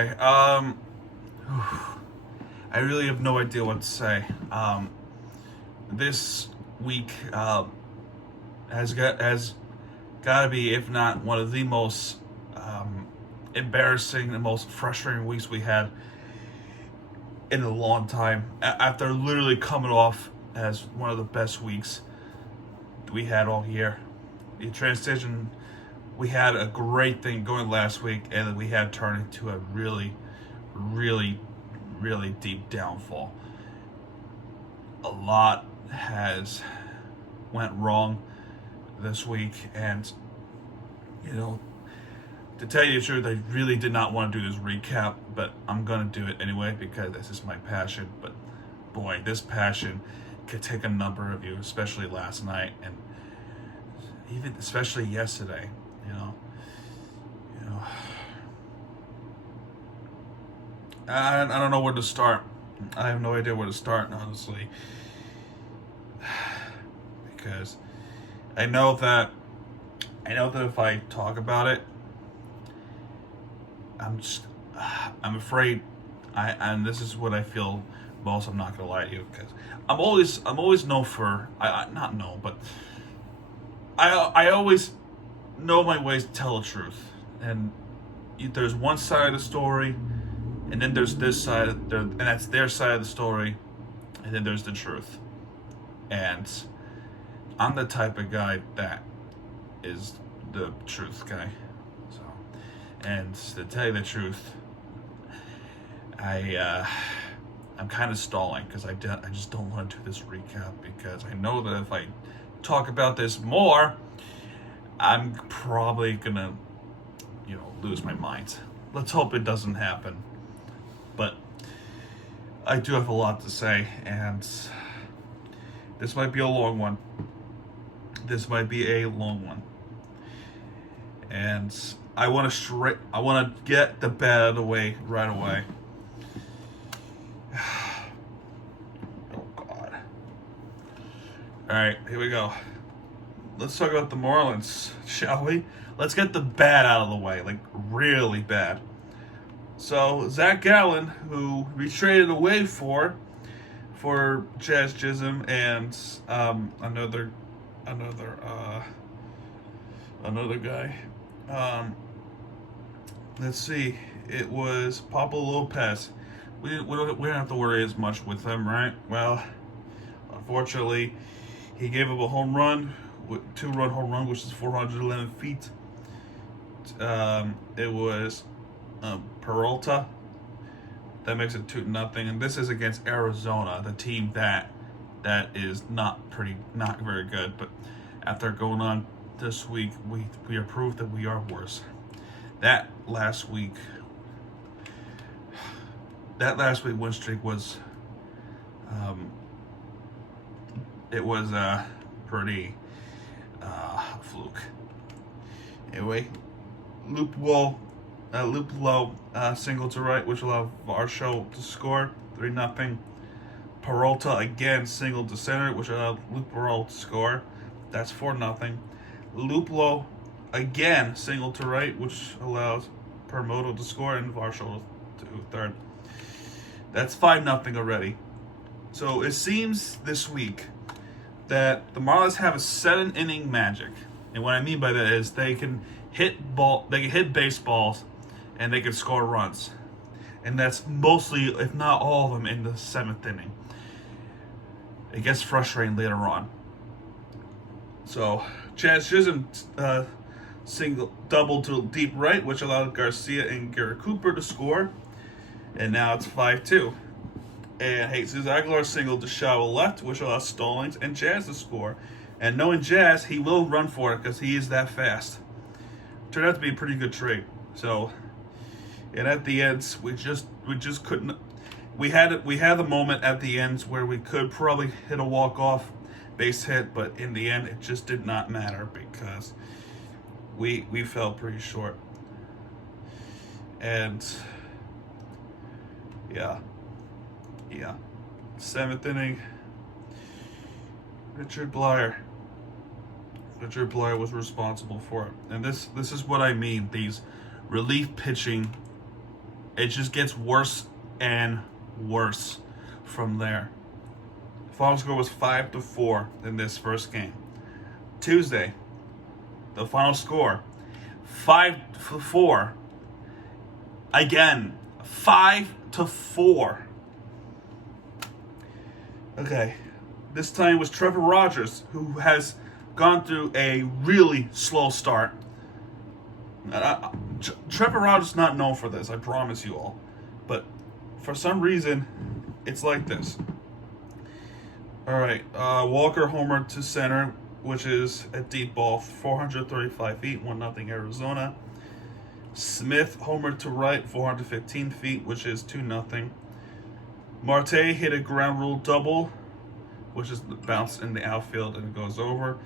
Okay. I really have no idea what to say. This week has got to be, if not one of the most embarrassing, the most frustrating weeks we had in a long time. After literally coming off as one of the best weeks we had all year, the transition. We had a great thing going last week, and then we had turned into a really, really, really deep downfall. A lot has went wrong this week, and to tell you the truth, I really did not want to do this recap, but I'm gonna do it anyway because this is my passion. But boy, this passion could take a number of you, especially last night, and even especially yesterday. I don't know where to start. I have no idea where to start, honestly, because I know that if I talk about it, I'm afraid. And this is what I feel most. I'm not gonna lie to you, because I'm always known for not know, but I always know my ways to tell the truth. And there's one side of the story, and then there's this side, and that's their side of the story, and then there's the truth. And I'm the type of guy that is the truth guy. So, and to tell you the truth, I'm kind of stalling because I just don't want to do this recap, because I know that if I talk about this more, I'm probably gonna lose my mind. Let's hope it doesn't happen. But I do have a lot to say, and this might be a long one. And I want to get the bad out of the way right away. Oh God. All right, here we go. Let's talk about the Marlins, shall we? Let's get the bad out of the way, like really bad. So Zach Gallen, who we traded away for Jazz Chisholm and another guy. Let's see. It was Pablo Lopez. We don't have to worry as much with him, right? Well, unfortunately, he gave up a home run, 2-run home run, which is 411 feet. It was Peralta. That makes it 2-0, and this is against Arizona, the team that is not very good. But after going on this week, we are proof that we are worse. That last week win streak was pretty fluke. Anyway, loop low single to right, which allowed Varsho to score 3-0. Peralta again single to center, which allowed Luke Peralta to score. That's 4-0. Loop low again single to right, which allows Permoto to score, and Varsho to third. That's 5-0 already. So it seems this week that the Marlins have a 7-inning magic, and what I mean by that is they can hit baseballs, and they can score runs, and that's mostly, if not all of them, in the 7th inning. It gets frustrating later on. So Chaz Chisholm single double to deep right, which allowed Garcia and Garrett Cooper to score, and now it's 5-2. And Jesus Aguilar single to shallow left, which allows Stallings and Jazz to score. And knowing Jazz, he will run for it because he is that fast. Turned out to be a pretty good trade. So, and at the end, we just couldn't. We had the moment at the end where we could probably hit a walk-off base hit, but in the end, it just did not matter because we fell pretty short. And yeah. 7th inning, Richard Blyer was responsible for it. And this is what I mean, these relief pitching it just gets worse and worse from there. The final score was 5-4 in this first game. Tuesday, the final score 5-4. Again, 5-4. Okay, this time was Trevor Rogers, who has gone through a really slow start. Trevor Rogers is not known for this, I promise you all. But for some reason, it's like this. Alright, Walker homered to center, which is a deep ball, 435 feet, 1-0 Arizona. Smith homered to right, 415 feet, which is 2-0. Marte hit a ground rule double, which is the bounce in the outfield and it goes over,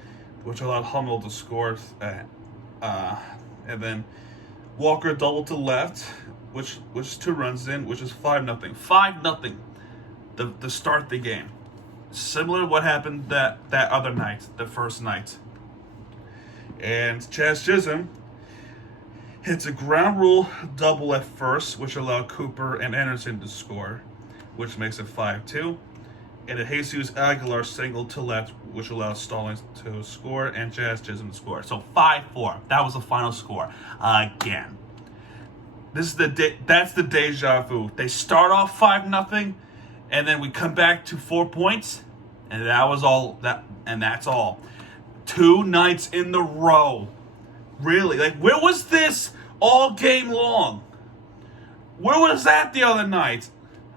which allowed Hummel to score. And then Walker doubled to left, which is 2 runs in, which is 5-0. 5-0 to start the game. Similar to what happened that other night, the first night. And Chaz Chisholm hits a ground rule double at first, which allowed Cooper and Anderson to score, which makes it 5-2. And a Jesus Aguilar single to left, which allows Stallings to score and Chaz Chisholm to score. So 5-4. That was the final score. Again. That's the deja vu. They start off 5-0, and then we come back to 4 points, and that's all. 2 nights in the row. Really? Like, where was this all game long? Where was that the other night?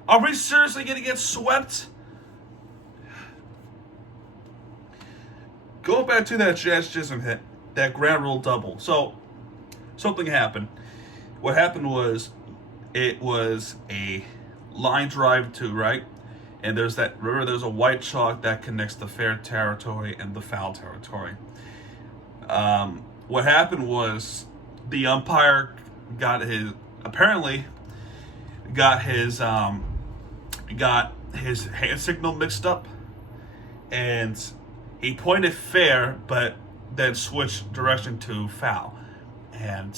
Are we seriously going to get swept? Go back to that Chaz Chisholm hit, that ground rule double. So, something happened. What happened was, it was a line drive to right, and there's a white chalk that connects the fair territory and the foul territory. What happened was, the umpire got his hand signal mixed up, and he pointed fair, but then switched direction to foul, and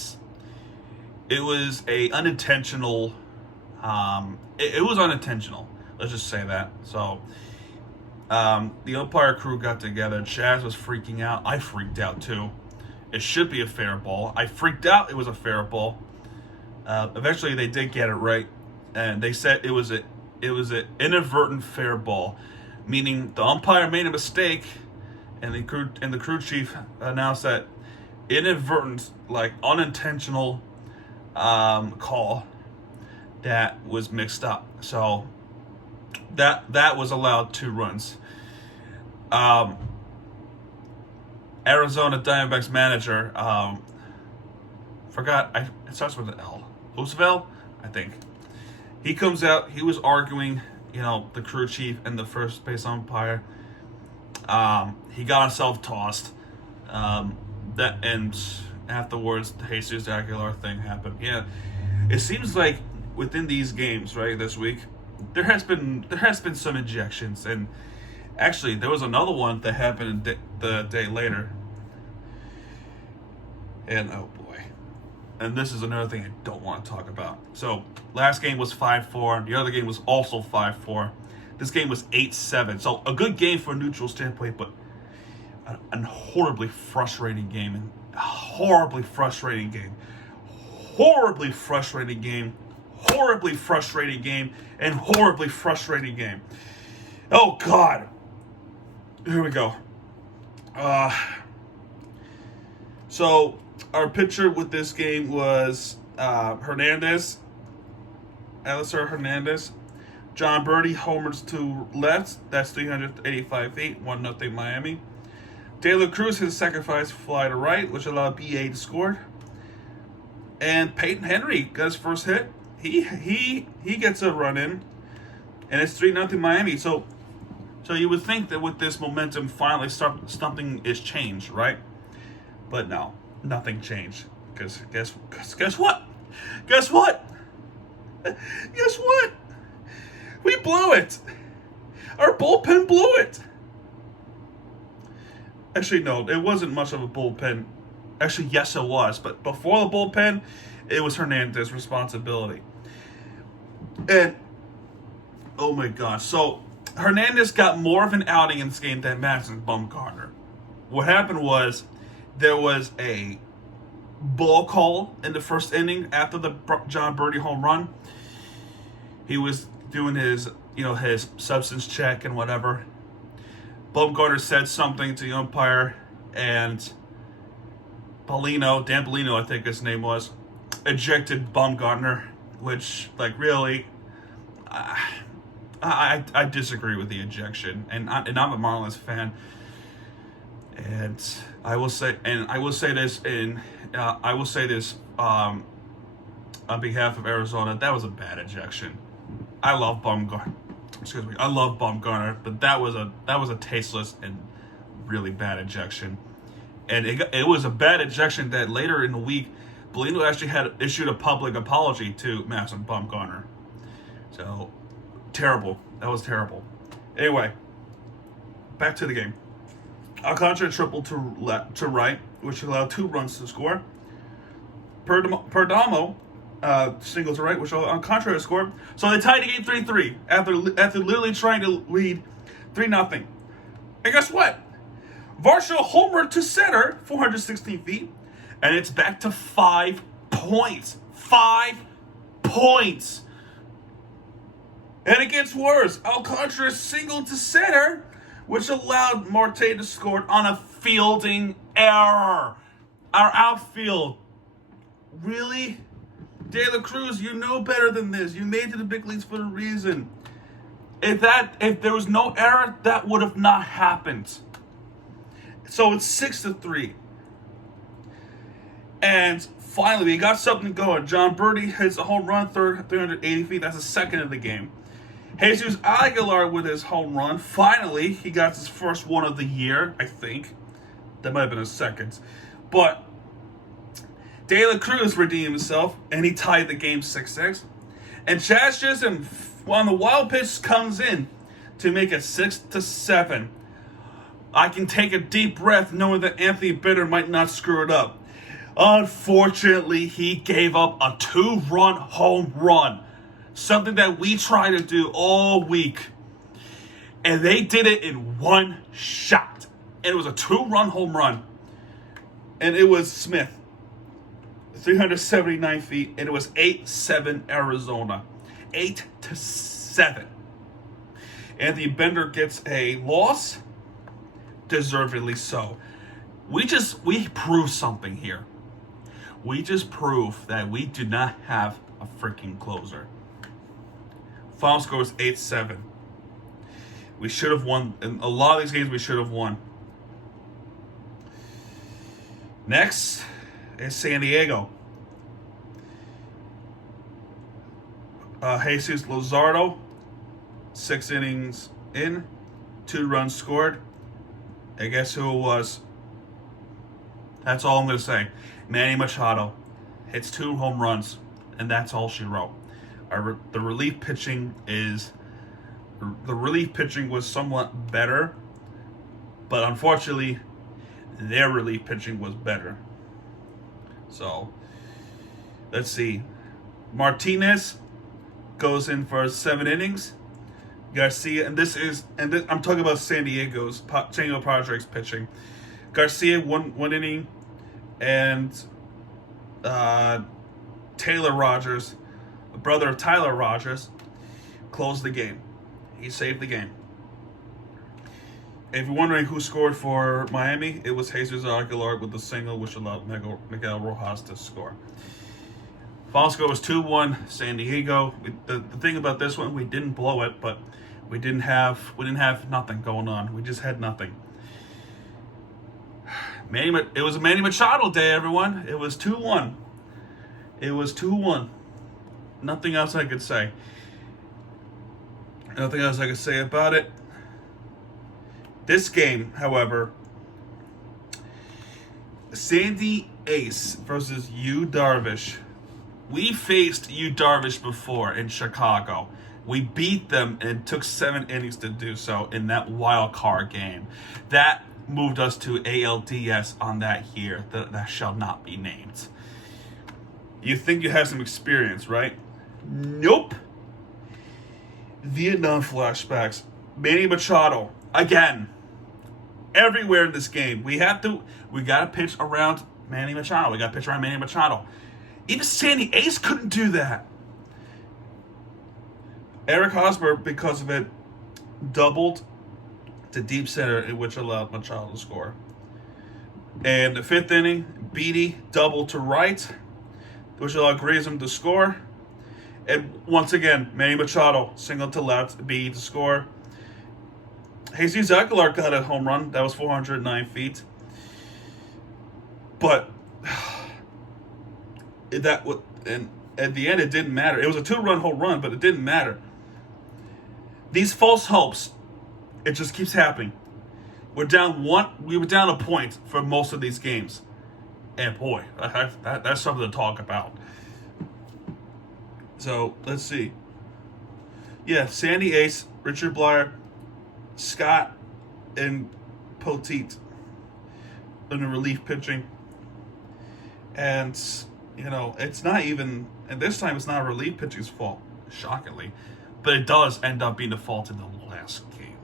it was a unintentional. It was unintentional. Let's just say that. So, the umpire crew got together. Chaz was freaking out. I freaked out too. It should be a fair ball. I freaked out. It was a fair ball. Eventually, they did get it right, and they said it was an inadvertent fair ball, meaning the umpire made a mistake, and the crew chief announced that inadvertent, like unintentional, call that was mixed up. So that was allowed 2 runs. Arizona Diamondbacks manager, it starts with an L. Roosevelt, I think. He comes out, he was arguing, the crew chief and the first base umpire. He got himself tossed. And afterwards, the Jesus Aguilar thing happened. Yeah, it seems like within these games, right, this week, there has been some ejections, and actually there was another one that happened the day later. And oh boy, and this is another thing I don't want to talk about. So last game was 5-4. The other game was also 5-4. This game was 8-7. So a good game from a neutral standpoint, but a horribly frustrating game. Horribly frustrating game. Horribly frustrating game. Horribly frustrating game. And horribly frustrating game. Oh, God. Here we go. So, our pitcher with this game was Alistair Hernandez. John Birdie homers to left. That's 385 feet. 1-0 Miami. De La Cruz his sacrifice fly to right, which allowed BA to score. And Peyton Henry got his first hit. He gets a run in, and it's 3-0 Miami. So you would think that with this momentum, finally something is changed, right? But no, nothing changed. Because guess what? Guess what? Guess what? We blew it. Our bullpen blew it. Actually, no, it wasn't much of a bullpen. Actually, yes, it was. But before the bullpen, it was Hernandez's responsibility. And, oh my gosh. So, Hernandez got more of an outing in this game than Madison Bumgarner. What happened was, there was a ball call in the first inning after the John Birdie home run. He was doing his, his substance check and whatever. Bumgarner said something to the umpire, and Dan Bellino, I think his name was, ejected Bumgarner, which, really, I disagree with the ejection, and I'm a Marlins fan, and I will say this on behalf of Arizona, that was a bad ejection. I love Bumgarner, but that was a tasteless and really bad ejection, and it was a bad ejection that later in the week, Bellino actually had issued a public apology to Madison Bumgarner. So, terrible. That was terrible. Anyway, back to the game. Alcantara tripled to right, which allowed 2 runs to score. Perdomo single to right, which Alcantara scored. So they tied the game 3-3 after literally trying to lead 3-0. And guess what? Varsho homered to center, 416 feet, and it's back to 5 points. 5 points. And it gets worse. Alcantara singled to center, which allowed Marte to score on a fielding error. Our outfield. Really? De La Cruz, you know better than this. You made it to the big leagues for a reason. If there was no error, that would have not happened. So it's 6-3. And finally, we got something going. John Birdie hits a home run, 380 feet. That's the second of the game. Jesus Aguilar with his home run. Finally, he got his first one of the year, I think. That might have been his second. But De La Cruz redeemed himself, and he tied the game 6-6. And Chaz Chisholm, on the wild pitch, comes in to make it 6-7. I can take a deep breath knowing that Anthony Bitter might not screw it up. Unfortunately, he gave up a 2-run home run. Something that we try to do all week. And they did it in one shot. And it was a 2-run home run. And it was Smith. 379 feet. And it was 8-7 Arizona. 8-7. Anthony Bender gets a loss. Deservedly so. We prove something here. We just prove that we do not have a freaking closer. Final score was 8-7. We should have won. In a lot of these games, we should have won. Next is San Diego. Jesus Luzardo, 6 innings in, 2 runs scored. And guess who it was? That's all I'm going to say. Manny Machado hits 2 home runs, and that's all she wrote. The relief pitching was somewhat better, but unfortunately, their relief pitching was better. So, let's see. Martinez goes in for 7 innings. Garcia, I'm talking about San Diego Padres pitching. Garcia, one inning, and Taylor Rogers, the brother of Tyler Rogers, closed the game. He saved the game. If you're wondering who scored for Miami, it was Jesus Aguilar with the single, which allowed Miguel Rojas to score. Final score was 2-1 San Diego. The thing about this one, we didn't blow it, but we didn't have nothing going on. We just had nothing. It was a Manny Machado day, everyone. It was 2-1. It was 2-1. Nothing else I could say. Nothing else I could say about it. This game, however, Sandy Ace versus Yu Darvish. We faced Yu Darvish before in Chicago. We beat them and took 7 innings to do so in that wild card game. That moved us to ALDS on that year that shall not be named. You think you have some experience, right? Nope. Vietnam flashbacks. Manny Machado again. Everywhere in this game, we gotta pitch around Manny Machado. We gotta pitch around Manny Machado. Even Sandy Ace couldn't do that. Eric Hosmer, because of it, doubled to deep center, in which allowed Machado to score. And the 5th inning, Beatty doubled to right, which allowed Grayson to score. And once again, Manny Machado single to left, Beatty to score. Jesus Aguilar got a home run. That was 409 feet. But and at the end, it didn't matter. It was a 2-run home run, but it didn't matter. These false hopes, it just keeps happening. We were down a point for most of these games. And boy, that's something to talk about. So, let's see. Yeah, Sandy Ace, Richard Blyer, Scott, and Poteet in the relief pitching. And, it's not even, and this time it's not relief pitching's fault, shockingly. But it does end up being the fault in the last game.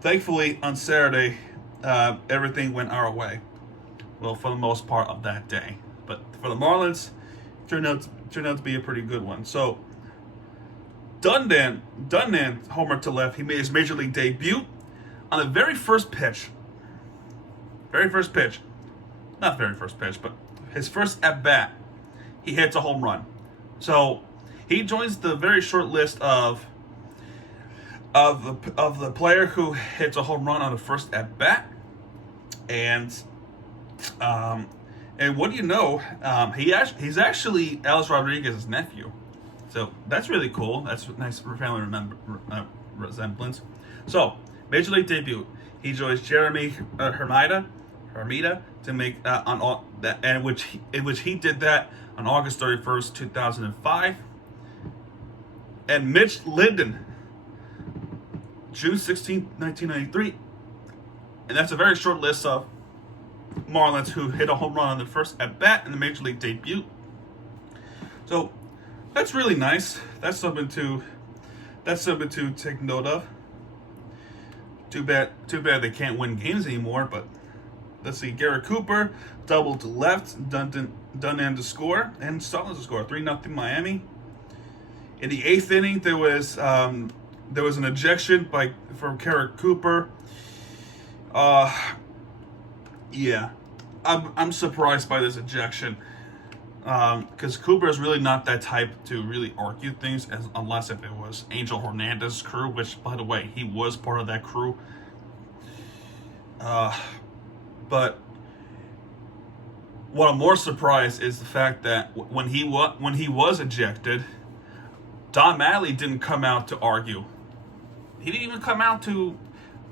Thankfully, on Saturday, everything went our way. Well, for the most part of that day. But for the Marlins, turned out to be a pretty good one. So, Dundan homer to left. He made his major league debut on the very first pitch. Not very first pitch, but his first at bat. He hits a home run. So he joins the very short list of the player who hits a home run on the first at bat. And what do you know? He's actually Alex Rodriguez's nephew. So that's really cool. That's a nice family resemblance. So, major league debut. He joins Jeremy Hermida to make in which he did that on August 31st, 2005. And Mitch Linden, June 16th, 1993. And that's a very short list of Marlins who hit a home run on their first at bat in the major league debut. So that's really nice. That's something to take note of. Too bad they can't win games anymore. But let's see, Garrett Cooper doubled to left, Dunnan to score, and Stallings to score. 3-0 Miami. In the 8th inning, there was an ejection from Garrett Cooper. Yeah, I'm surprised by this ejection. Because Cooper is really not that type to really argue things, unless if it was Angel Hernandez's crew, which, by the way, he was part of that crew. But what I'm more surprised is the fact that when he was ejected, Don Mattingly didn't come out to argue. He didn't even come out to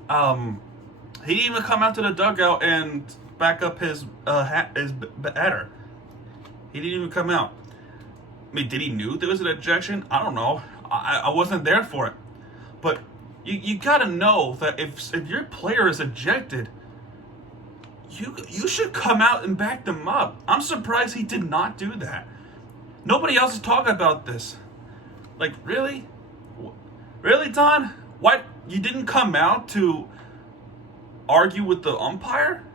the dugout and back up his batter. He didn't even come out. I mean, did he knew there was an ejection? I don't know. I wasn't there for it. But you gotta know that if your player is ejected, you should come out and back them up. I'm surprised he did not do that. Nobody else is talking about this. Like, really? Really, Don? Why you didn't come out to argue with the umpire?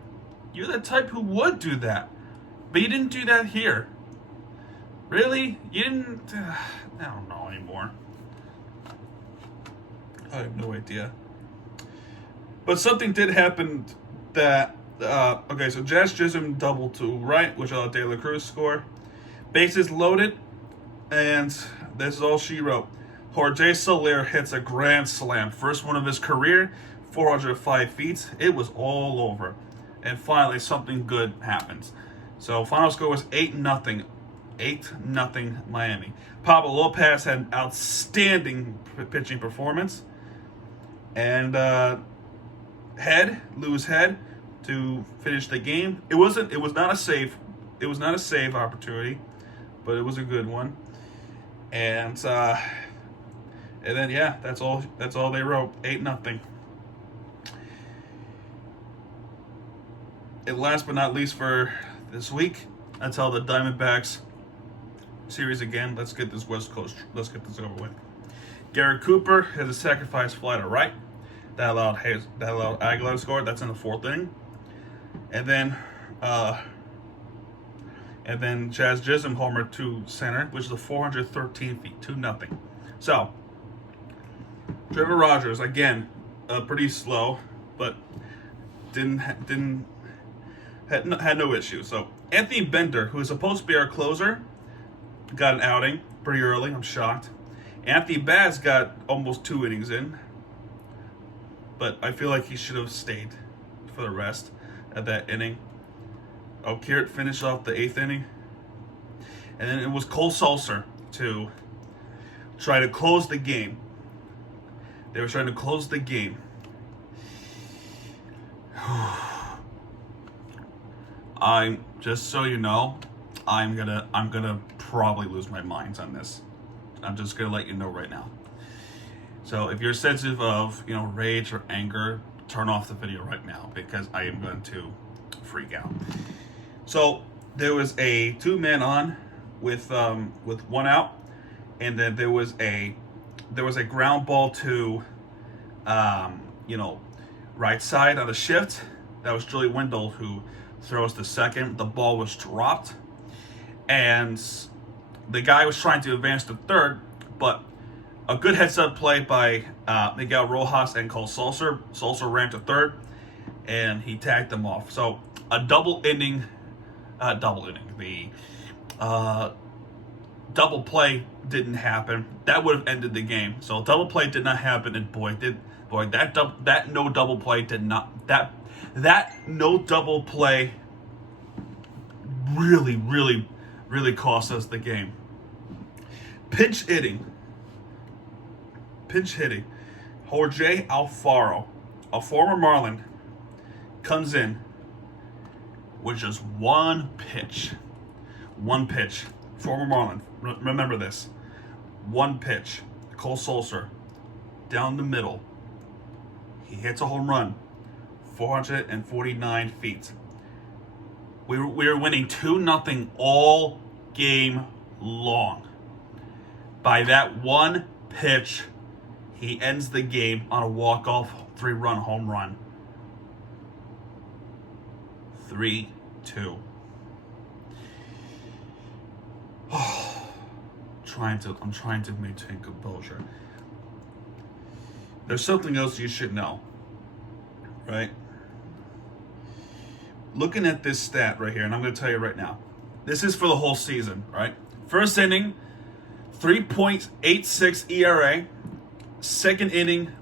You're the type who would do that. But you didn't do that here. Really? You didn't... I don't know anymore. I have no idea. But something did happen that... okay, so Jazz Chisholm doubled to right, which allowed De La Cruz score. Bases loaded. And this is all she wrote. Jorge Soler hits a grand slam. First one of his career. 405 feet. It was all over. And finally, something good happens. So, final score was 8-0. 8-0 Miami. Pablo Lopez had an outstanding pitching performance. And Lewis Head to finish the game. It was not a save. It was not a save opportunity, but it was a good one. And then yeah, that's all they wrote. 8-0. And last but not least for this week, that's how the Diamondbacks series again. Let's get this West Coast. Let's get this over with. Garrett Cooper has a sacrifice fly to right. That allowed Aguilar to score. That's in the 4th inning. And then Jazz Chisholm homer to center, which is a 413 feet, 2-0. So Trevor Rogers again, pretty slow, but had no issue. So Anthony Bender, who is supposed to be our closer, got an outing pretty early. I'm shocked. Anthony Baz got almost 2 innings in, but I feel like he should have stayed for the rest of that inning. O'Keart finished off the 8th inning, and then it was Cole Sulser to try to close the game. They were trying to close the game. I'm just so you know, I'm gonna probably lose my mind on this. I'm just gonna let you know right now. So if you're sensitive of rage or anger, turn off the video right now because I am going to freak out. So there was a 2-man on with 1 out, and then there was a ground ball to right side on the shift. That was Joey Wendell who throws to second. The ball was dropped, and the guy was trying to advance to third, but a good heads-up play by Miguel Rojas and Cole Sulser. Sulser ran to third, and he tagged them off. So a double inning. The double play didn't happen. That would have ended the game. So double play did not happen, and that no double play did not. That no double play really cost us the game. Pinch hitting. Jorge Alfaro, a former Marlin, comes in with just one pitch. Former Marlin. Remember this. One pitch. Cole Sulser, down the middle. He hits a home run. 449 feet. We were winning 2-0 all game long. By that one pitch, he ends the game on a walk-off 3-run home run. 3-2. I'm trying to maintain composure. There's something else you should know, right? Looking at this stat right here, and I'm going to tell you right now. This is for the whole season, right? First inning, 3.86 ERA. Second inning,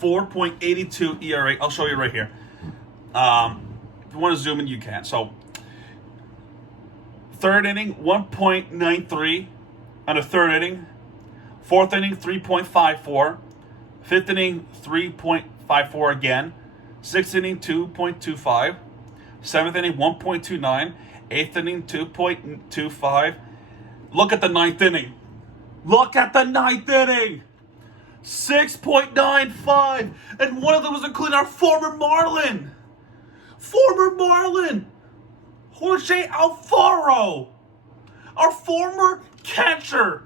4.82 ERA. I'll show you right here. If you want to zoom in, you can. So, third inning, 1.93 on the third inning. Fourth inning, 3.54. Fifth inning, 3.54 again. Sixth inning, 2.25. Seventh inning, 1.29. Eighth inning, 2.25. Look at the ninth inning. 6.95. And one of them was including our former Marlin. Jorge Alfaro. Our former catcher.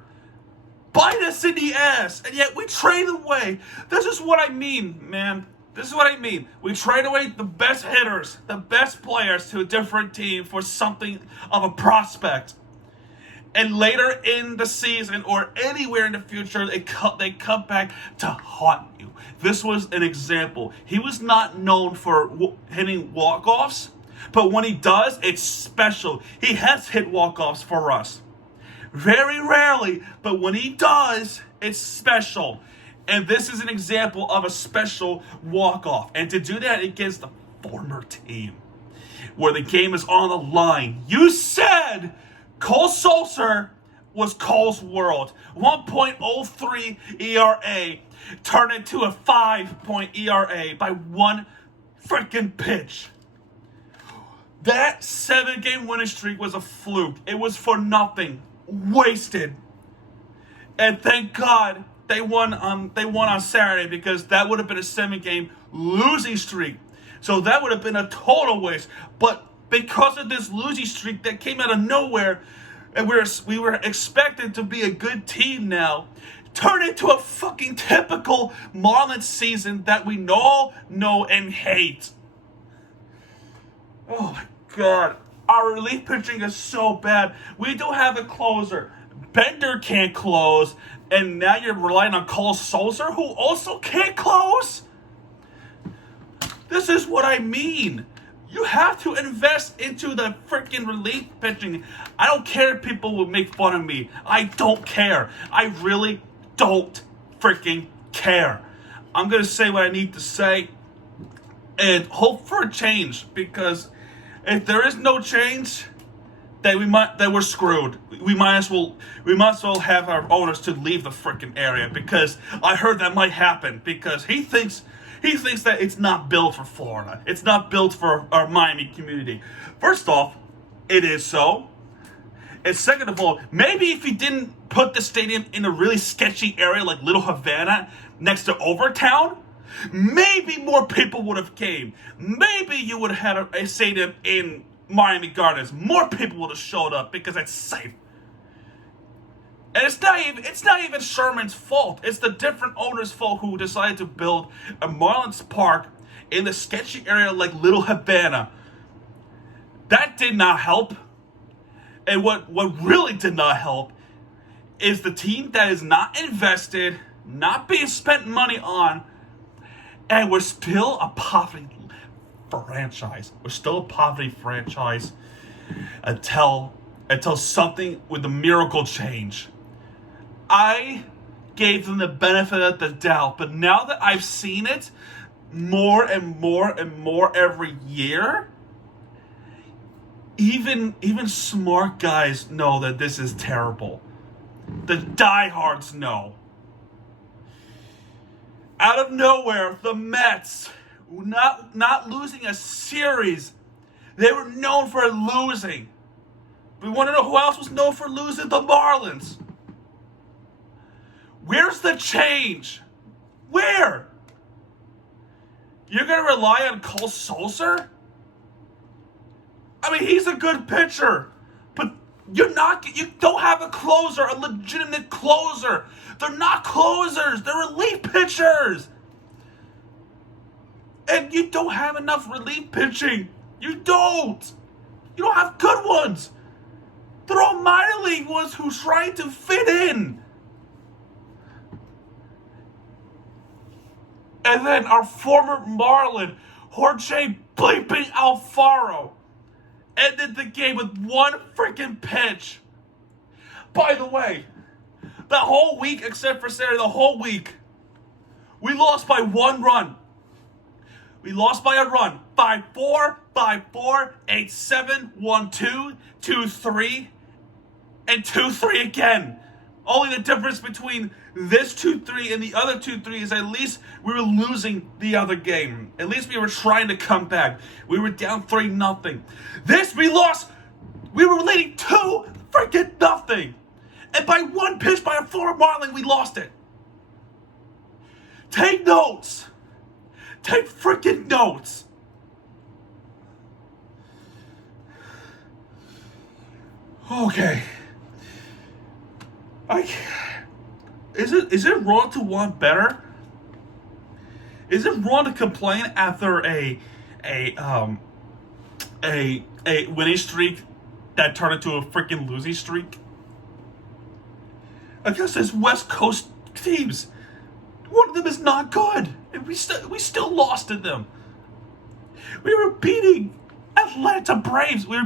Bite us in the ass. And yet we trade away. This is what I mean, man. This is what I mean. We trade away the best hitters, the best players to a different team for something of a prospect. And later in the season or anywhere in the future, they come back to haunt you. This was an example. He was not known for hitting walk-offs, but when he does, it's special. He has hit walk-offs for us. Very rarely, but when he does, it's special. And this is an example of a special walk-off. And to do that against the former team, where the game is on the line. You said Cole Sulser was Cole's world. 1.03 ERA turned into a 5-point ERA by one freaking pitch. That 7-game winning streak was a fluke. It was for nothing. Wasted. And thank God they won on Saturday, because that would have been a 7-game losing streak. So that would have been a total waste. But because of this losing streak that came out of nowhere, and we were expected to be a good team now, turn into a fucking typical Marlins season that we all know and hate. Oh my God. Our relief pitching is so bad. We don't have a closer. Bender can't close, and now you're relying on Cole Sulzer, who also can't close? This is what I mean. You have to invest into the freaking relief pitching. I don't care if people will make fun of me. I don't care. I really don't freaking care. I'm going to say what I need to say and hope for a change, because if there is no change, then we're screwed. We might as well have our owners to leave the freaking area, because I heard that might happen, because he thinks that it's not built for Florida. It's not built for our Miami community. First off, it is so. And second of all, maybe if he didn't put the stadium in a really sketchy area like Little Havana next to Overtown, maybe more people would have came. Maybe you would have had a stadium in Miami Gardens. More people would have showed up because it's safe. And it's not even Sherman's fault. It's the different owners' fault who decided to build a Marlins park in the sketchy area like Little Havana. That did not help. And what really did not help is the team that is not invested, not being spent money on, and we're still a poverty franchise. We're still a poverty franchise until something with the miracle change. I gave them the benefit of the doubt, but now that I've seen it more and more and more every year, even smart guys know that this is terrible. The diehards know. Out of nowhere, the Mets, not losing a series, they were known for losing. We want to know who else was known for losing? The Marlins. Where's the change? Where? You're going to rely on Cole Sulzer? I mean, he's a good pitcher, but you don't have a closer, a legitimate closer. They're not closers. They're relief pitchers. And you don't have enough relief pitching. You don't. You don't have good ones. They're all minor league ones who try to fit in. And then our former Marlin, Jorge bleeping Alfaro, ended the game with one freaking pitch. By the way, that whole week, except for Saturday, the whole week, we lost by one run. We lost by a run. 5-4, 5-4, 8-7, 1-2, 2-3, and 2-3 again. Only the difference between this 2-3 and the other 2-3 is at least we were losing the other game. At least we were trying to come back. We were down 3-0. This we lost. We were leading 2-0. And by one pitch by a former Marlin, we lost it. Take notes. Take freaking notes. Okay. Is it wrong to want better? Is it wrong to complain after a winning streak that turned into a freaking losing streak? Against these West Coast teams, one of them is not good, and we still lost to them. We were beating Atlanta Braves. We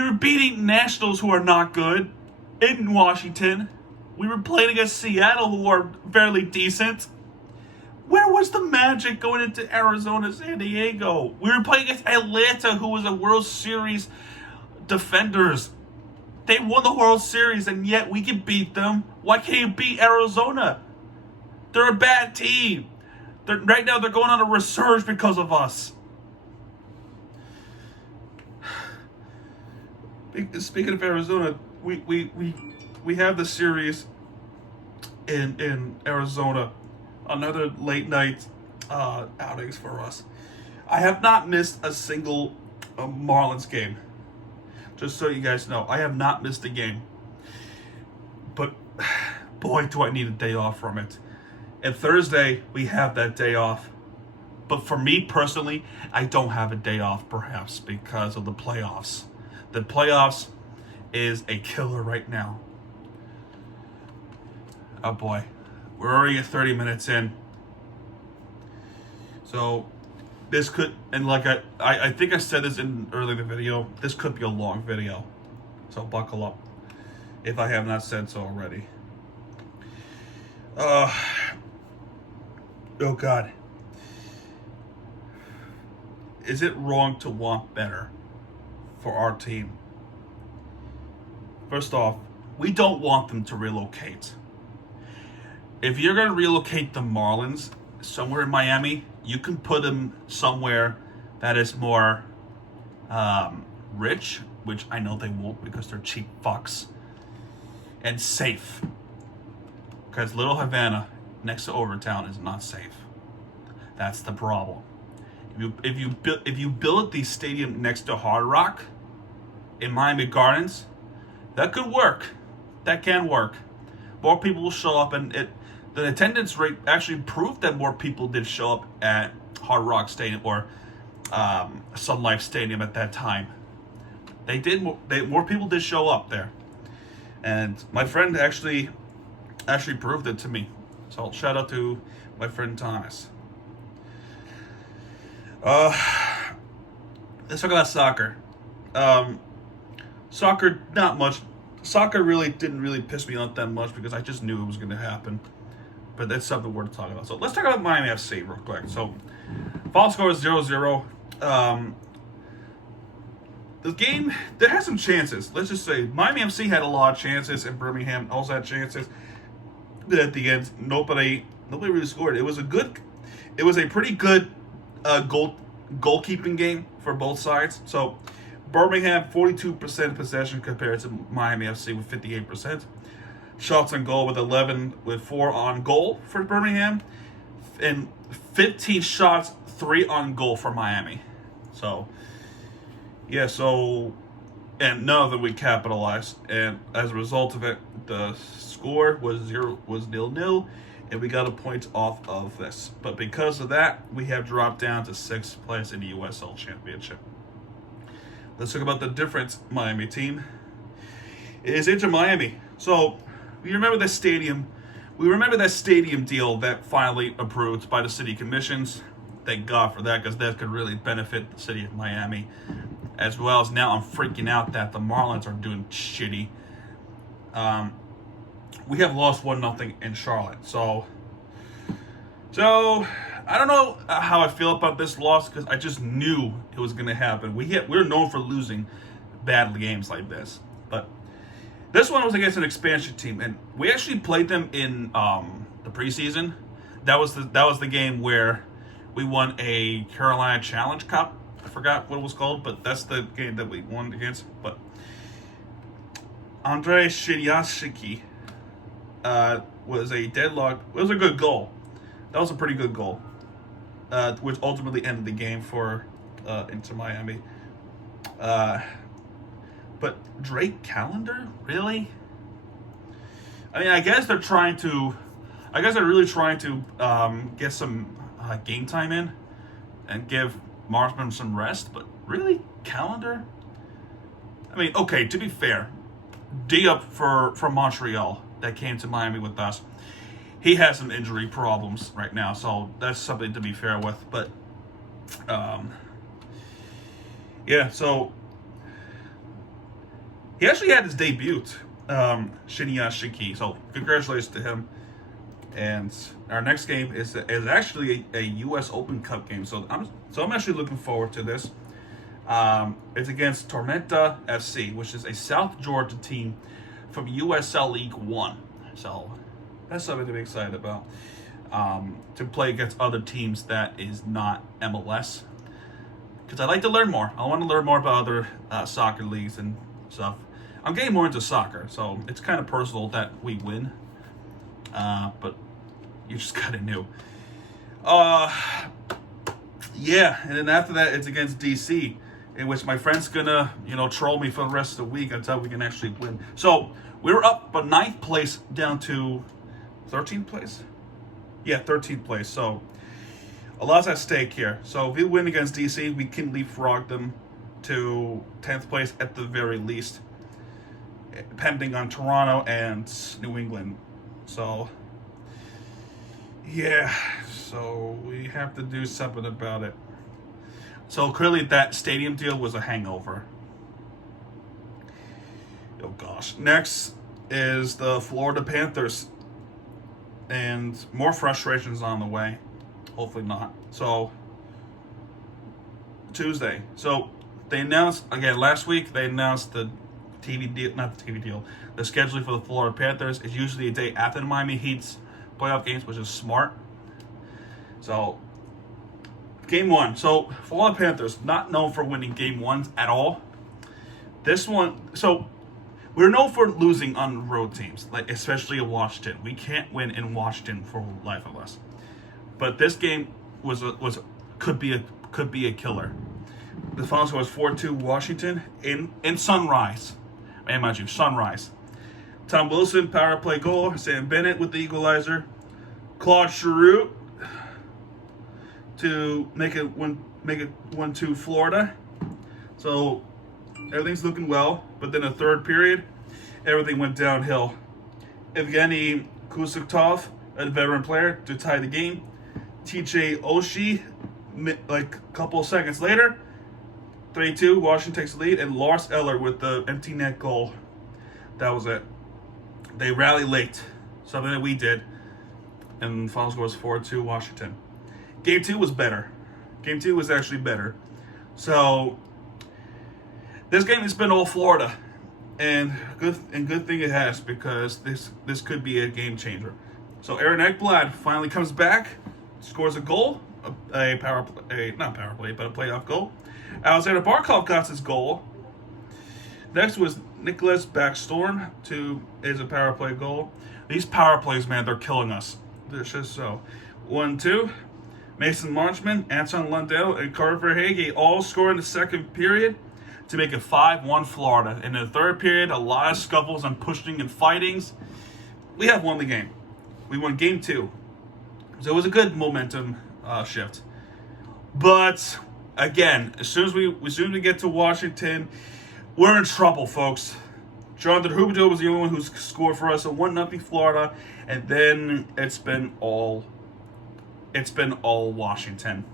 were beating Nationals, who are not good, in Washington. We were playing against Seattle, who are fairly decent. Where was the magic going into Arizona, San Diego? We were playing against Atlanta, who was a World Series defenders. They won the World Series, and yet we can beat them. Why can't you beat Arizona? They're a bad team. Right now, they're going on a resurge because of us. Speaking of Arizona, we have the series in Arizona. Another late night outings for us. I have not missed a single Marlins game. Just so you guys know, I have not missed a game. But boy, do I need a day off from it. And Thursday, we have that day off. But for me personally, I don't have a day off, perhaps, because of the playoffs. The playoffs is a killer right now. Oh boy. We're already at 30 minutes in. So this could, and like I think I said this in earlier in the video, this could be a long video. So buckle up if I have not said so already. Oh God. Is it wrong to want better for our team? First off, we don't want them to relocate. If you're going to relocate the Marlins somewhere in Miami, you can put them somewhere that is more rich, which I know they won't because they're cheap fucks, and safe. Because Little Havana next to Overtown is not safe. That's the problem. If you build the stadium next to Hard Rock in Miami Gardens, that could work. That can work. More people will show up, and the attendance rate actually proved that more people did show up at Hard Rock Stadium or Sun Life Stadium at that time. More people did show up there, and my friend actually proved it to me. So shout out to my friend Thomas. Let's talk about soccer. Soccer, not much. Soccer didn't really piss me off that much because I just knew it was going to happen. But that's something we're talking about. So let's talk about Miami FC real quick. So final score is 0-0. The game, there had some chances. Let's just say Miami FC had a lot of chances, and Birmingham also had chances. But at the end, nobody really scored. It was a pretty good goalkeeping game for both sides. So Birmingham 42% possession compared to Miami FC with 58%. Shots on goal with 11 with 4 on goal for Birmingham, and 15 shots, 3 on goal for Miami. So yeah, and none of them we capitalized, and as a result of it, the score was 0-0, and we got a point off of this. But because of that, we have dropped down to 6th place in the USL Championship. Let's talk about the different Miami team. It is Inter Miami. So we remember that stadium deal that finally approved by the city commissions. Thank God for that, because that could really benefit the city of Miami. As well as now I'm freaking out that the Marlins are doing shitty. We have lost 1-0 in Charlotte. So I don't know how I feel about this loss, because I just knew it was going to happen. We're known for losing bad games like this. But this one was against an expansion team, and we actually played them in the preseason. That was the game where we won a Carolina Challenge Cup. I forgot what it was called, but that's the game that we won against. But Andrei Shiryashiki was a deadlock. It was a good goal. That was a pretty good goal, which ultimately ended the game for Inter Miami. But Drake Callender, really? I mean, I guess they're really trying to get some game time in and give Marsman some rest. But really, Callender? I mean, okay, to be fair, Diop from Montreal that came to Miami with us, he has some injury problems right now, so that's something to be fair with. But yeah, so he actually had his debut, Shinya Shiki. So congratulations to him. And our next game is actually a U.S. Open Cup game. So I'm actually looking forward to this. It's against Tormenta FC, which is a South Georgia team from USL League One. So that's something to be excited about. To play against other teams that is not MLS. Because I like to learn more. I want to learn more about other soccer leagues and stuff. I'm getting more into soccer, so it's kind of personal that we win. But you just gotta know. Yeah, and then after that, it's against DC. in which my friend's gonna, troll me for the rest of the week until we can actually win. So we were up but 9th place down to 13th place. Yeah, 13th place. So a lot's at stake here. So if we win against DC, we can leapfrog them to 10th place at the very least, depending on Toronto and New England. So yeah, so we have to do something about it. So clearly that stadium deal was a hangover. Oh gosh. Next is the Florida Panthers. And more frustrations on the way. Hopefully not. So Tuesday. So they announced, again, last week they announced the TV deal, not the TV deal. The scheduling for the Florida Panthers is usually a day after the Miami Heat's playoff games, which is smart. So Game 1. So, Florida Panthers, not known for winning Game 1s at all. This one, so we're known for losing on road teams, like especially in Washington. We can't win in Washington for life of us. But this game could be a killer. The final score was 4-2 Washington in Sunrise. Man, mind you, Sunrise. Tom Wilson, power play goal. Sam Bennett with the equalizer. Claude Giroux to make it 1-2 Florida. So everything's looking well, but then the third period, everything went downhill. Evgeny Kusikov, a veteran player, to tie the game. TJ Oshie, like a couple of seconds later, 3-2, Washington takes the lead, and Lars Eller with the empty net goal. That was it. They rallied late, something that we did, and the final score was 4-2 Washington. Game 2 was better. Game 2 was actually better. So this game has been all Florida, and good thing it has, because this could be a game changer. So Aaron Ekblad finally comes back, scores a goal, a playoff goal. Alexander Barkov got his goal. Next was Nicholas Backstorm is a power play goal. These power plays, man, they're killing us. They're just so. 1-2. Mason Marchman, Anton Lundell, and Carter Verhage all score in the second period to make it 5-1 Florida. In the third period, a lot of scuffles and pushing and fightings. We have won the game. We won Game 2. So it was a good momentum shift. But again, as soon as we get to Washington, we're in trouble, folks. Jonathan Huberdeau was the only one who scored for us, a 1-0 Florida, and then it's been all Washington.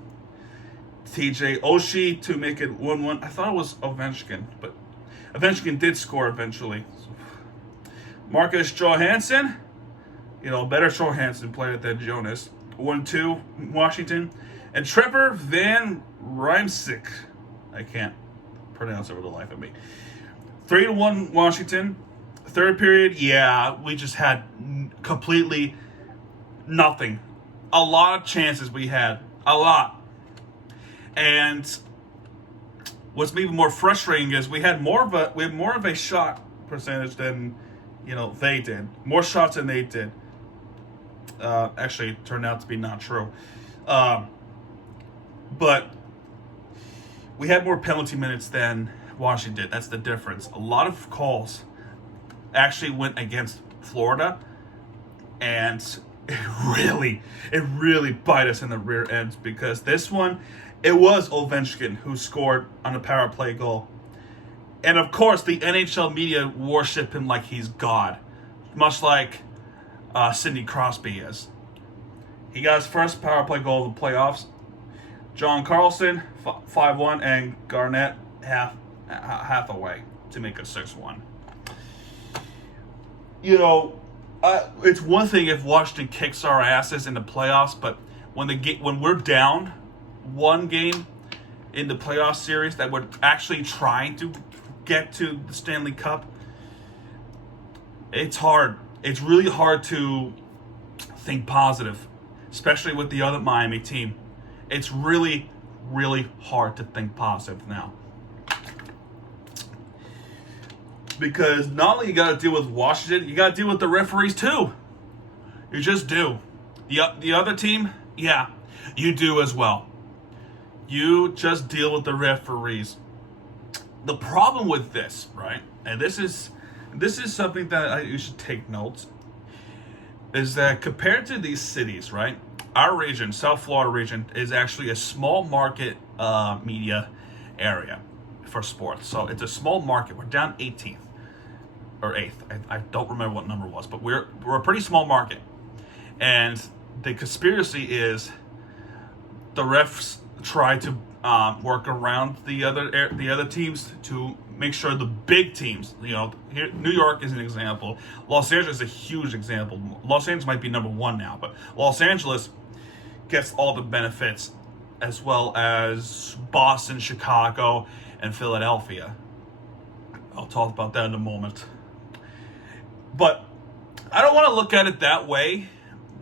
TJ Oshie to make it 1-1. I thought it was Ovechkin, but Ovechkin did score eventually. Marcus Johansson, better Johansson player than Jonas. 1-2 Washington. And Trevor Van Rijmsik, I can't pronounce it for the life of me. 3-1 Washington. Third period, yeah, we just had completely nothing. A lot of chances we had. A lot. And what's even more frustrating is we had more of a shot percentage than they did. More shots than they did. Actually, it turned out to be not true. But we had more penalty minutes than Washington did. That's the difference. A lot of calls actually went against Florida, and it really bite us in the rear end, because this one, it was Ovechkin who scored on a power play goal. And of course, the NHL media worship him like he's God, much like Sidney Crosby is. He got his first power play goal of the playoffs. John Carlson, 5-1, and Garnett half away to make it 6-1. It's one thing if Washington kicks our asses in the playoffs, but when we're down one game in the playoff series that we're actually trying to get to the Stanley Cup, it's hard. It's really hard to think positive, especially with the other Miami team. It's really, really hard to think positive now. Because not only you got to deal with Washington, you got to deal with the referees too. You just do. The other team, yeah, you do as well. You just deal with the referees. the problem with this, right, and this is something that you should take notes, is that compared to these cities, right, our region, South Florida region, is actually a small market media area for sports. So it's a small market. We're down 18th or 8th. I don't remember what number it was, but we're a pretty small market. And the conspiracy is the refs try to work around the other teams to make sure the big teams, here New York is an example. Los Angeles is a huge example. Los Angeles might be number 1 now, but Los Angeles gets all the benefits, as well as Boston, Chicago, and Philadelphia. I'll talk about that in a moment. But I don't want to look at it that way,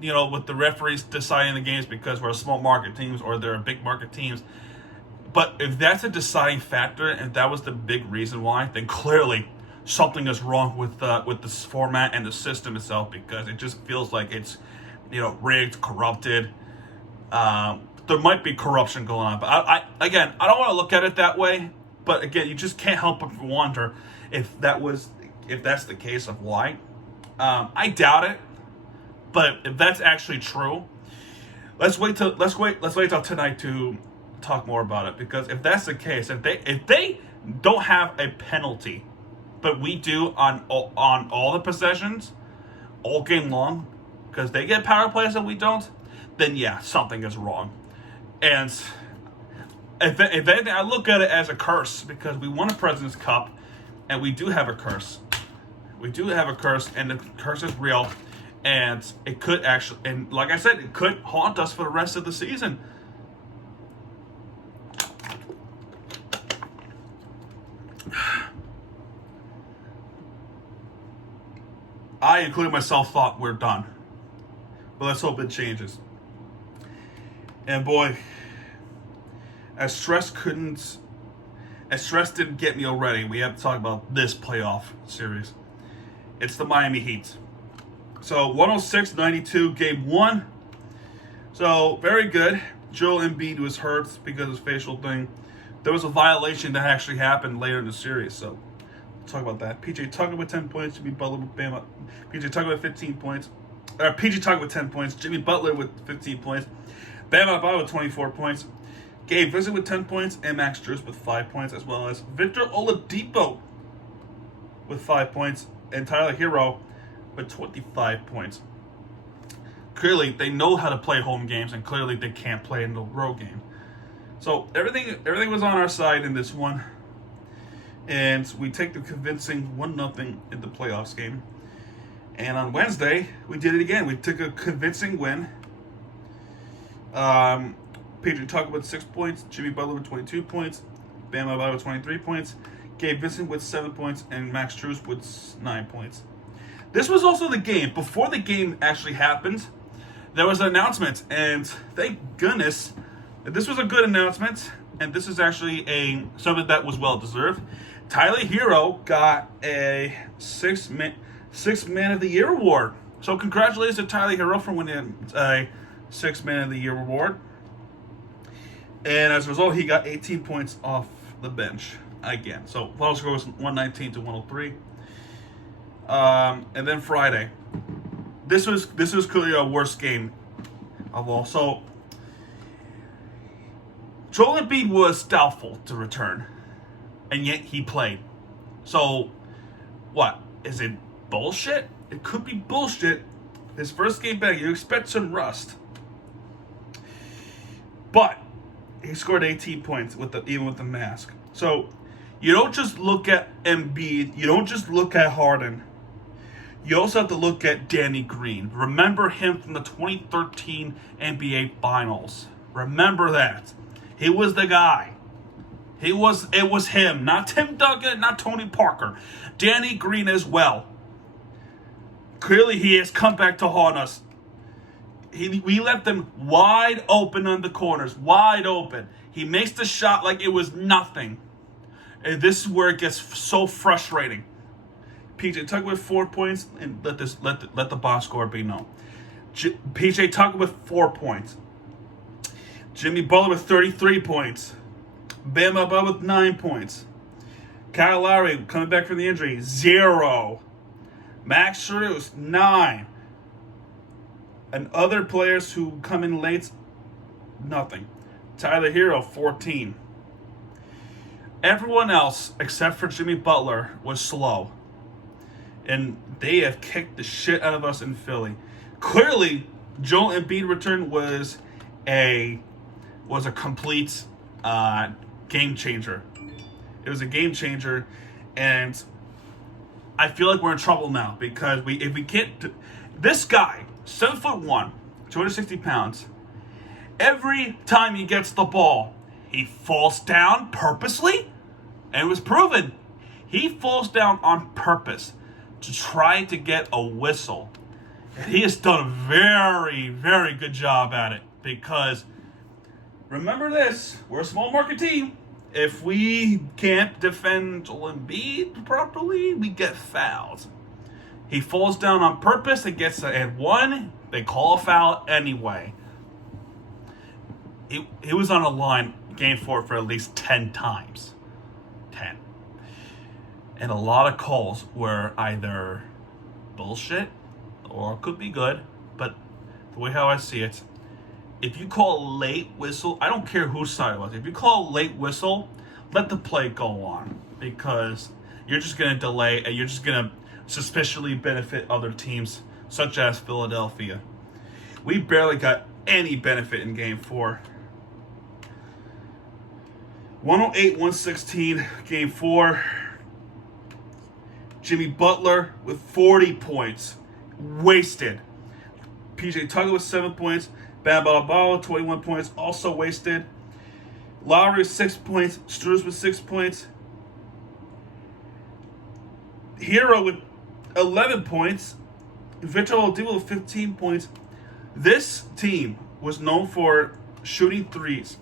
with the referees deciding the games because we're small market teams or they're big market teams. But if that's a deciding factor, and that was the big reason why, then clearly something is wrong with this format and the system itself, because it just feels like it's, rigged, corrupted. There might be corruption going on, but I don't want to look at it that way. But again, you just can't help but wonder if that's the case of why. I doubt it, but if that's actually true, let's wait till tonight to talk more about it. Because if that's the case, if they don't have a penalty, but we do on all the possessions, all game long, because they get power plays and we don't, then yeah, something is wrong. And if anything, I look at it as a curse, because we won a President's Cup, and we do have a curse. We do have a curse, and the curse is real, and it could actually, and like I said, it could haunt us for the rest of the season. I, including myself, thought we're done. But let's hope it changes. And boy, as stress didn't get me already, we have to talk about this playoff series. It's the Miami Heat. So 106-92, game 1. So very good. Joel Embiid was hurt because of his facial thing. There was a violation that actually happened later in the series, so we'll talk about that. PJ Tucker with 10 points, Jimmy Butler with Bama. PJ Tucker with 15 points. PJ Tucker with 10 points, Jimmy Butler with 15 points. Bam Adebayo with 24 points. Gabe Vincent with 10 points. And Max Strus with 5 points. As well as Victor Oladipo with 5 points. And Tyler Hero with 25 points. Clearly, they know how to play home games. And clearly, they can't play in the road game. So, everything was on our side in this one. And we take the convincing 1-0 in the playoffs game. And on Wednesday, we did it again. We took a convincing win. PJ Tucker with 6 points, Jimmy Butler with 22 points, Bam Adebayo with 23 points, Gabe Vincent with 7 points, and Max Strus with 9 points. This was also the game. Before the game actually happened, there was an announcement, and thank goodness this was a good announcement, and this is actually something that was well deserved. Tyler Hero got a six man of the year award. So congratulations to Tyler Hero for winning a 6 man of the year award. And as a result, he got 18 points off the bench again. So final score was 119-103. And then Friday, this was clearly our worst game of all. So Joel Embiid was doubtful to return, and yet he played. So what is it? Bullshit? It could be bullshit. His first game back, you expect some rust. But he scored 18 points even with the mask. So you don't just look at Embiid. You don't just look at Harden. You also have to look at Danny Green. Remember him from the 2013 NBA Finals. Remember that. He was the guy. It was him, not Tim Duncan, not Tony Parker. Danny Green as well. Clearly he has come back to haunt us. We left them wide open on the corners, wide open. He makes the shot like it was nothing. And this is where it gets so frustrating. PJ Tucker with 4 points, and let the box score be known. PJ Tucker with 4 points. Jimmy Butler with 33 points. Bam Adebayo with 9 points. Kyle Lowry coming back from the injury, 0. Max Strus, 9. And other players who come in late, nothing. Tyler Hero, 14. Everyone else, except for Jimmy Butler, was slow. And they have kicked the shit out of us in Philly. Clearly, Joel Embiid return was a complete game changer. It was a game changer, and I feel like we're in trouble now because if we can't, this guy, 7'1", 260 pounds, every time he gets the ball, he falls down purposely, and it was proven. He falls down on purpose to try to get a whistle. And he has done a very, very good job at it because, remember this, we're a small market team. If we can't defend Joel Embiid properly, we get fouled. He falls down on purpose and gets at 1. They call a foul anyway. He was on a line game 4 for at least 10 times. 10. And a lot of calls were either bullshit or could be good. But the way how I see it, if you call a late whistle, I don't care whose side it was. If you call a late whistle, let the play go on. Because you're just going to delay and you're just going to suspiciously benefit other teams, such as Philadelphia. We barely got any benefit in Game 4. 108-116, Game 4. Jimmy Butler with 40 points. Wasted. PJ Tucker with 7 points. Bam Ball, 21 points. Also wasted. Lowry with 6 points. Strus with 6 points. Hero with 11 points. Victor Oladipo with 15 points. This team was known for shooting threes.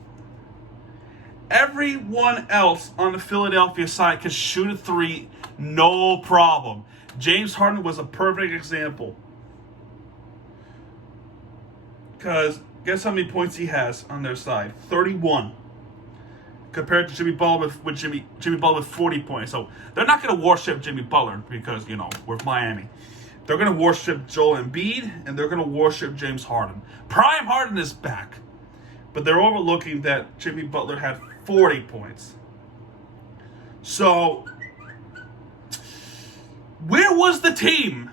Everyone else on the Philadelphia side could shoot a 3, no problem. James Harden was a perfect example. Because guess how many points he has on their side? 31. Compared to Jimmy Butler with Jimmy Butler with 40 points. So they're not going to worship Jimmy Butler because, we're Miami. They're going to worship Joel Embiid and they're going to worship James Harden. Prime Harden is back. But they're overlooking that Jimmy Butler had 40 points. So, where was the team?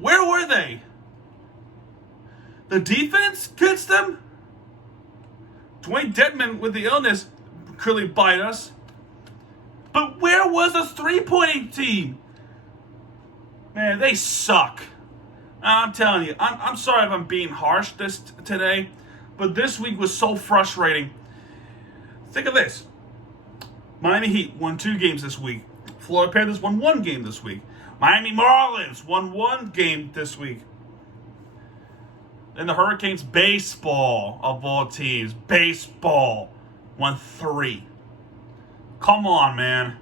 Where were they? The defense gets them? Dwayne Dedman with the illness clearly bite us. But where was the three-pointing team? Man, they suck. I'm telling you, I'm sorry if I'm being harsh today, but this week was so frustrating. Think of this. Miami Heat won 2 games this week. Florida Panthers won 1 game this week. Miami Marlins won 1 game this week. And the Hurricanes, baseball of all teams, baseball, won 3. Come on, man.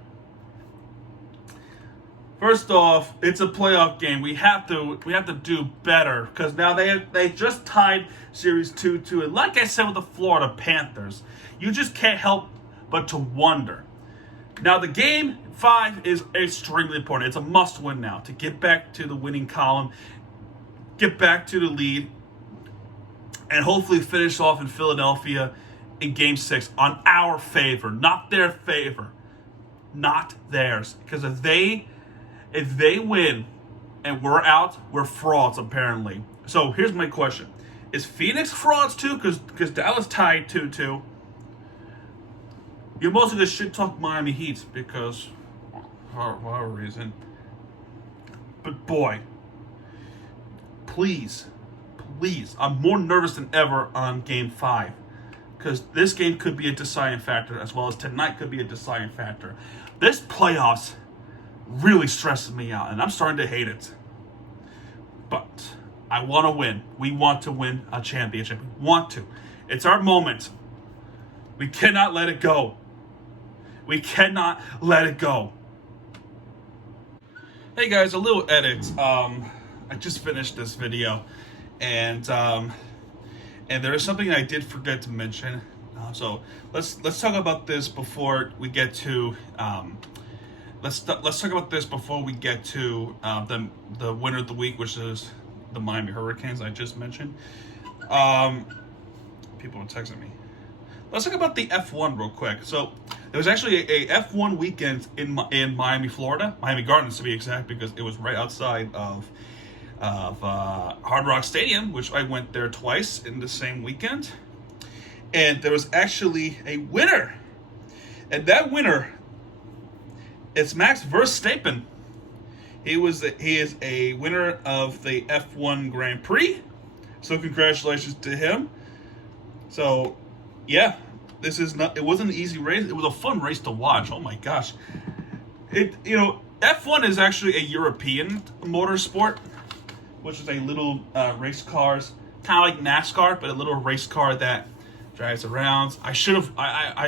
First off, it's a playoff game. We have to do better because now they just tied series 2-2. And like I said with the Florida Panthers, you just can't help but to wonder. Now the game 5 is extremely important. It's a must-win now to get back to the winning column, get back to the lead, and hopefully finish off in Philadelphia in Game 6 on our favor, not their favor, not theirs. Because if they win and we're out, we're frauds, apparently. So here's my question. Is Phoenix frauds too? Because Dallas tied 2-2. You're mostly just shit-talk Miami Heat because for whatever reason. But boy, please, I'm more nervous than ever on Game 5. Because this game could be a deciding factor, as well as tonight could be a deciding factor. This playoffs really stresses me out, and I'm starting to hate it. But I want to win. We want to win a championship. We want to. It's our moment. We cannot let it go. We cannot let it go. Hey guys, a little edit. I just finished this video, and there is something I did forget to mention. So let's talk about this before we get to let's talk about this before we get to the winner of the week, which is the Miami Hurricanes I just mentioned. People are texting me. Let's talk about the F1 real quick. So there was actually a F1 weekend in Miami, Florida, Miami Gardens to be exact, because it was right outside of Hard Rock Stadium, which I went there twice in the same weekend. And there was actually a winner, and that winner is Max Verstappen. He is a winner of the F1 Grand Prix, so congratulations to him. So, yeah, it wasn't an easy race. It was a fun race to watch. Oh my gosh. F1 is actually a European motorsport, which is a little race cars, kind of like NASCAR, but a little race car that drives around. I should have,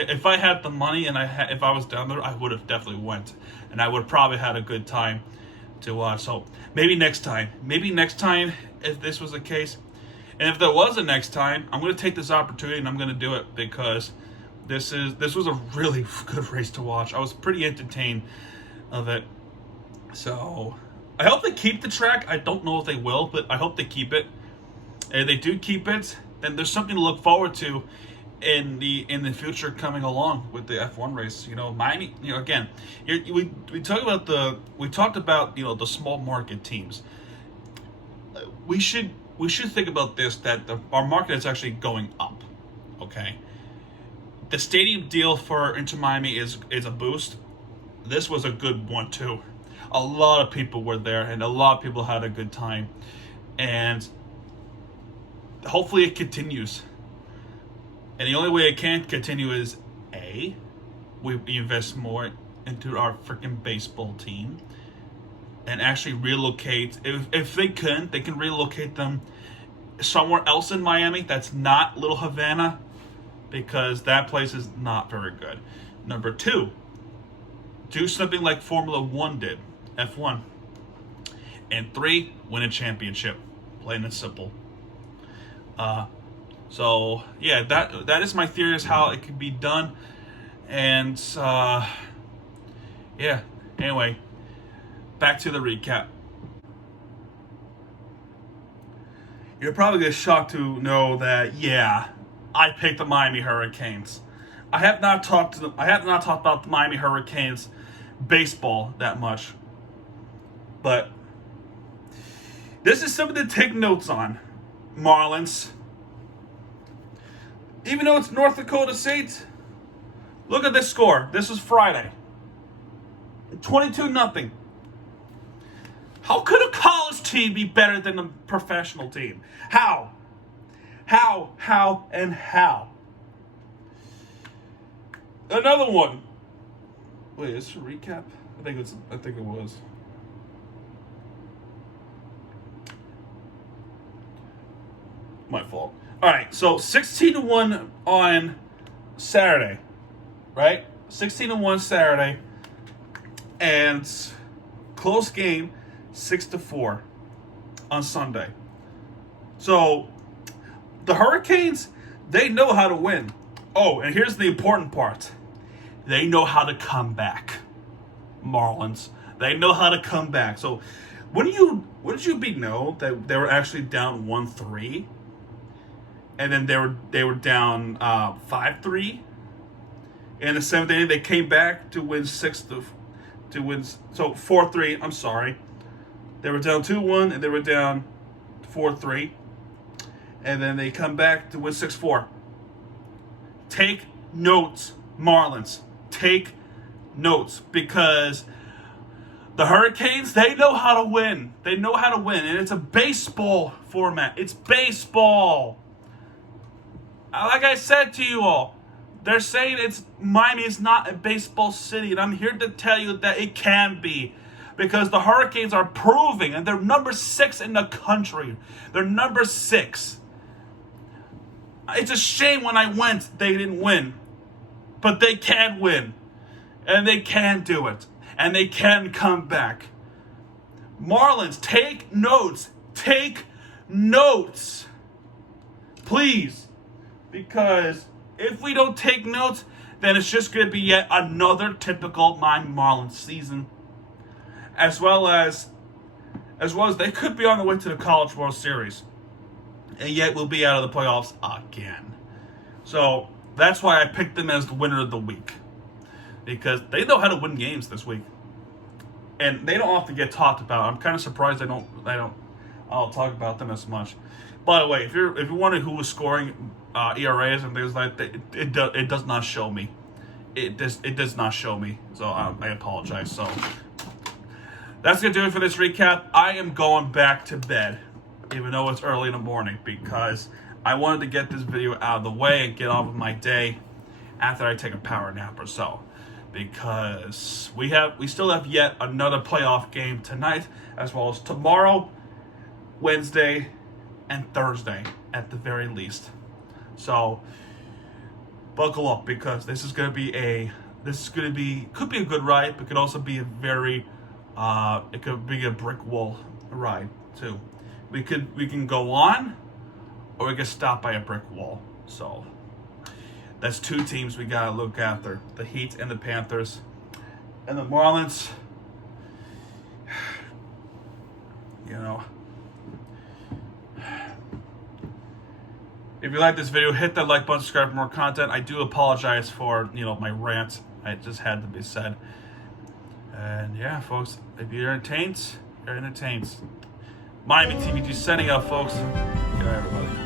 if I had the money and if I was down there, I would have definitely went, and I would have probably had a good time to watch. So maybe next time, if this was the case. And if there was a next time, I'm going to take this opportunity and I'm going to do it, because this was a really good race to watch. I was pretty entertained of it. So I hope they keep the track. I don't know if they will, but I hope they keep it. And if they do keep it, then there's something to look forward to in the future coming along with the F1 race. Miami. Again, we talked about the small market teams. We should think about this, that our market is actually going up, okay? The stadium deal for Inter Miami is a boost. This was a good one, too. A lot of people were there, and a lot of people had a good time. And hopefully it continues. And the only way it can continue is, A, we invest more into our freaking baseball team, and actually relocate. If they can relocate them somewhere else in Miami that's not Little Havana, because that place is not very good. Number 2, do something like Formula 1 did, F1. And 3, win a championship, plain and simple. So yeah, that is my theory as how it could be done. And yeah, anyway, back to the recap. You're probably gonna be shocked to know that, yeah, I picked the Miami Hurricanes. I have not talked about the Miami Hurricanes baseball that much, but this is something to take notes on, Marlins. Even though it's North Dakota State, look at this score. This was Friday. 22-0. How could a college team be better than a professional team? How? How? Another one. Wait, is this a recap? I think it was. My fault. All right, so 16-1 on Saturday, right? 16-1 Saturday, and close game, 6-4 on Sunday. So the Hurricanes, they know how to win. Oh, and here's the important part: they know how to come back. Marlins, they know how to come back. So wouldn't you know that they were actually down 1-3? And then they were down 5-3. And the 7th inning they came back to win 4-3. I'm sorry, they were down 2-1 and they were down 4-3, and then they come back to win 6-4. Take notes, Marlins. Take notes, because the Hurricanes, they know how to win. They know how to win, and it's a baseball format. It's baseball. Like I said to you all, they're saying Miami is not a baseball city, and I'm here to tell you that it can be, because the Hurricanes are proving, and they're number 6 in the country. They're number 6. It's a shame when I went, they didn't win, but they can win, and they can do it, and they can come back. Marlins, take notes. Take notes, please. Because if we don't take notes, then it's just going to be yet another typical Miami Marlins season. As well as they could be on the way to the College World Series. And yet we'll be out of the playoffs again. So that's why I picked them as the winner of the week. Because they know how to win games this week. And they don't often get talked about. I'm kind of surprised I'll talk about them as much. By the way, if you're wondering who was scoring ERAs and things like that, it does not show me. It does not show me. So I apologize. So that's going to do it for this recap. I am going back to bed, even though it's early in the morning, because I wanted to get this video out of the way and get on with my day after I take a power nap or so. Because we still have yet another playoff game tonight, as well as tomorrow, Wednesday, and Thursday at the very least. So buckle up, because this is going to be could be a good ride, but could also be a very it could be a brick wall ride too. We can go on, or we get stopped by a brick wall. So that's two teams we gotta look after: the Heat and the Panthers. And the Marlins, you know. If you like this video, hit that like button, subscribe for more content. I do apologize for, my rant. It just had to be said. And yeah, folks, if you're entertained, you're entertained. Miami TVG signing out, folks. Good night, everybody.